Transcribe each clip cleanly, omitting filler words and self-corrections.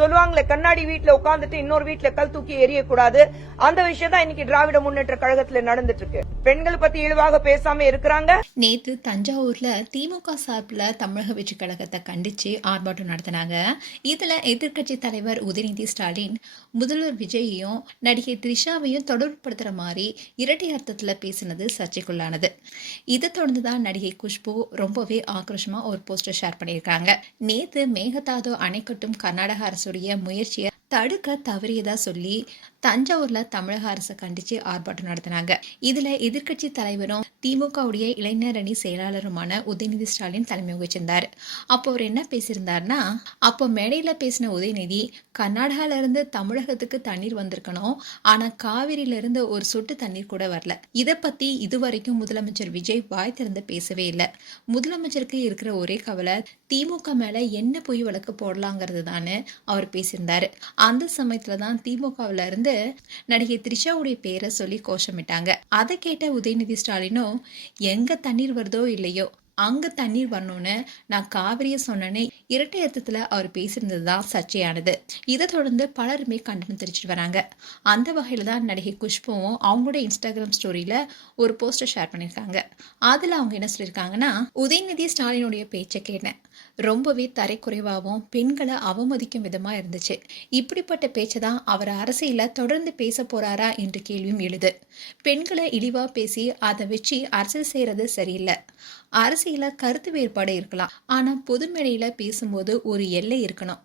சொல்லுவாங்களே கண்ணாடி வீட்டுல உட்கார்ந்துட்டு இன்னொரு வீட்டுல கல் தூக்கி எரியக்கூடாது. அந்த விஷயம் தான் இன்னைக்கு திராவிட முன்னேற்ற கழகத்துல நடந்துட்டு இருக்கு. பெண்கள் பத்தி இழிவாக பேசாம இருக்கிறாங்க. நேத்து தஞ்சாவூர்ல திமுக சார்பில் தமிழக வெற்றி கழகத்தை கண்டிச்சு ஆர்ப்பாட்டம் நடத்தினாங்க. இதுல எதிர்க்கட்சி தலைவர் உதயநிதி ஸ்டாலின் முதல்வர் விஜயையும் நடிகை த்ரிஷாவையும் தொடர்புபடுத்துற மாதிரி இரட்டை அர்த்தத்துல பேசினது சர்ச்சைக்குள்ளானது. இதை தொடர்ந்துதான் நடிகை குஷ்பு ரொம்பவே ஆக்ரோஷமா ஒரு போஸ்டர் ஷேர் பண்ணியிருக்காங்க. நேத்து மேகதாது அணை கட்டும் கர்நாடக அரசுடைய முயற்சியை தடுக்க தவறியதா சொல்லி தஞ்சாவூர்ல தமிழக அரசை கண்டிச்சு ஆர்ப்பாட்டம் நடத்தினாங்க. இதுல எதிர்க்கட்சி தலைவரும் திமுகவுடைய இளைஞர் அணி செயலாளருமான உதயநிதி ஸ்டாலின் தலைமை வகிச்சிருந்தாரு. அப்போ அவர் என்ன பேசியிருந்தாருன்னா, அப்போ மேடையில பேசின உதயநிதி கர்நாடகால இருந்து தமிழகத்துக்கு தண்ணீர் வந்திருக்கணும், ஆனா காவிரியில இருந்து ஒரு சொட்டு தண்ணீர் கூட வரல. இதை பத்தி இதுவரைக்கும் முதலமைச்சர் விஜய் வாய் திறந்து பேசவே இல்லை. முதலமைச்சருக்கு இருக்கிற ஒரே கவலை திமுக மேல என்ன பொய் வழக்கு போடலாங்கிறது தானே அவர் பேசியிருந்தாரு. அந்த சமயத்துலதான் திமுகவுல இருந்து நடிகை த்ரிஷாவுடைய பேரை சொல்லி கோஷமிட்டாங்க. அதை கேட்ட உதயநிதி ஸ்டாலினும் எங்க தண்ணீர் வருதோ இல்லையோ அங்க தண்ணீர் வரணும்னு நான் காவிரிய சொன்னேன்னு இரட்டை அர்த்தத்துல அவர் பேசியிருந்ததுதான் சர்ச்சையானது. இதை தொடர்ந்து பலருமே கண்டனம் தெரிவிச்சுட்டு வராங்க. அந்த வகையில தான் நடிகை குஷ்புவும் அவங்களோட இன்ஸ்டாகிராம் ஸ்டோரியில ஒரு போஸ்டர் ஷேர் பண்ணியிருக்காங்க. அதுல அவங்க என்ன சொல்லியிருக்காங்கன்னா, உதயநிதி ஸ்டாலினுடைய பேச்சை கேட்டேன், ரொம்பவே தரைக்குறைவாகவும் பெண்களை அவமதிக்கும் விதமா இருந்துச்சு. இப்படிப்பட்ட பேச்சை தான் அவர் அரசியல தொடர்ந்து பேச போறாரா என்று கேள்வியும் எழுது. பெண்களை இழிவா பேசி அதை வச்சு அரசியல் செய்யறது சரியில்லை. அரசியல கருத்து வேறுபாடு இருக்கலாம், ஆனா பொது மேடையில பேசும்போது ஒரு எல்லை இருக்கணும்.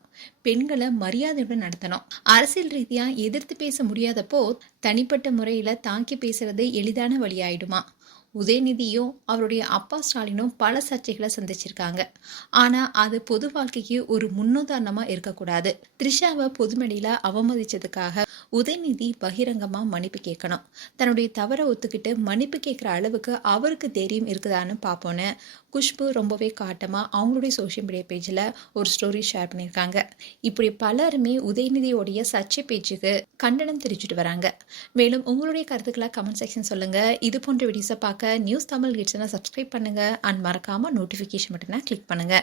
பெண்களை மரியாதையுடன் நடத்தணும். அரசியல் ரீதியா எதிர்த்து பேச முடியாதப்போ தனிப்பட்ட முறையில தாக்கி பேசுறது எளிதான வழியாயிடுமா? உதயநிதியும் அவருடைய அப்பா ஸ்டாலினும் பல சர்ச்சைகளை சந்திச்சிருக்காங்க. ஆனா அது பொது வாழ்க்கைக்கு ஒரு முன்னுதாரணமா இருக்கக்கூடாது. த்ரிஷாவை பொதுமேடையில அவமதிச்சதுக்காக உதயநிதி பகிரங்கமா மன்னிப்பு கேட்கணும். தன்னுடைய தவறை ஒத்துக்கிட்டு மன்னிப்பு கேட்கிற அளவுக்கு அவருக்கு தைரியம் இருக்குதான்னு பார்ப்போன்னு குஷ்பு ரொம்பவே காட்டமா அவங்களுடைய சோஷியல் மீடியா பேஜ்ல ஒரு ஸ்டோரி ஷேர் பண்ணியிருக்காங்க. இப்படி பலருமே உதயநிதியோடைய சர்ச்சை பேச்சுக்கு கண்டனம் தெரிவிச்சுட்டு வராங்க. மேலும் உங்களுடைய கருத்துக்களை கமெண்ட் செக்ஷன் சொல்லுங்க. இது போன்ற வீடியோஸை பார்க்க நியூஸ் தமிழ் கிட்ஸ்னா சப்ஸ்கிரைப் பண்ணுங்க அண்ட் மறக்காம நோட்டிஃபிகேஷன் பட்டனை கிளிக் பண்ணுங்க.